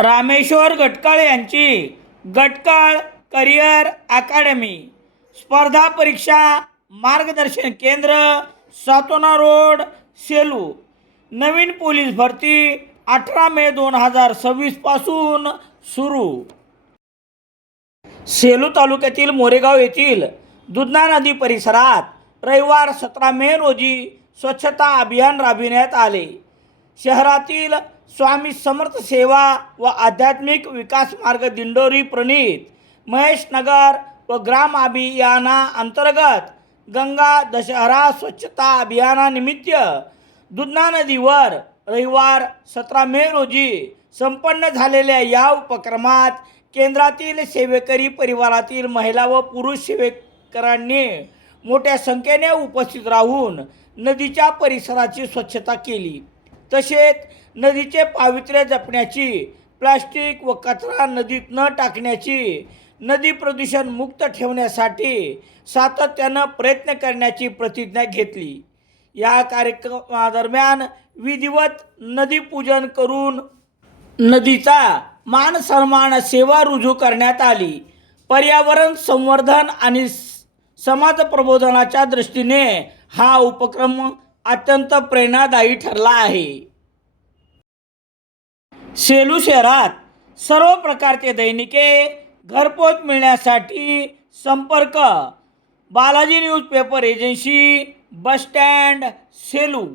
रामेश्वर गटकाळ यांची गटकाळ करिअर अकादमी स्पर्धा परीक्षा मार्गदर्शन केंद्र, सातोना रोड, सेलू. नवीन पोलीस भरती 18 मे 2026 पासून सुरू. सेलू तालुक्यातील मोरेगाव येथील दुधना नदी परिसरात रविवार 17 मे रोजी स्वच्छता अभियान राबविण्यात आले. शहरातील स्वामी समर्थ सेवा व आध्यात्मिक विकास मार्ग दिंडोरी प्रणीत महेश नगर व ग्राम अभियाना अंतर्गत गंगा दशहरा स्वच्छता अभियानानिमित्त दुधना नदीवर रविवार 17 मे रोजी संपन्न झालेल्या या उपक्रमात केंद्रातील सेवेकरी परिवारातील महिला व पुरुष सेवेकरांनी मोठ्या संख्येने उपस्थित राहून नदीच्या परिसराची स्वच्छता केली. तसेच नदीचे पावित्र्य जपण्याची, प्लास्टिक व कचरा नदीत न टाकण्याची, नदी प्रदूषण मुक्त ठेवण्यासाठी सातत्याने प्रयत्न करण्याची प्रतिज्ञा घेतली. या कार्यक्रमादरम्यान विधिवत नदी पूजन करून नदीचा मान सन्मान सेवा रुजू करण्यात आली. पर्यावरण संवर्धन आणि समाज प्रबोधनाच्या दृष्टीने हा उपक्रम अत्यंत प्रेरणादायी ठरला आहे. सेलू शहरात सर्व प्रकारचे दैनिके घरपोच मिळण्यासाठी संपर्क Balaji newspaper agency, bus stand, Selu.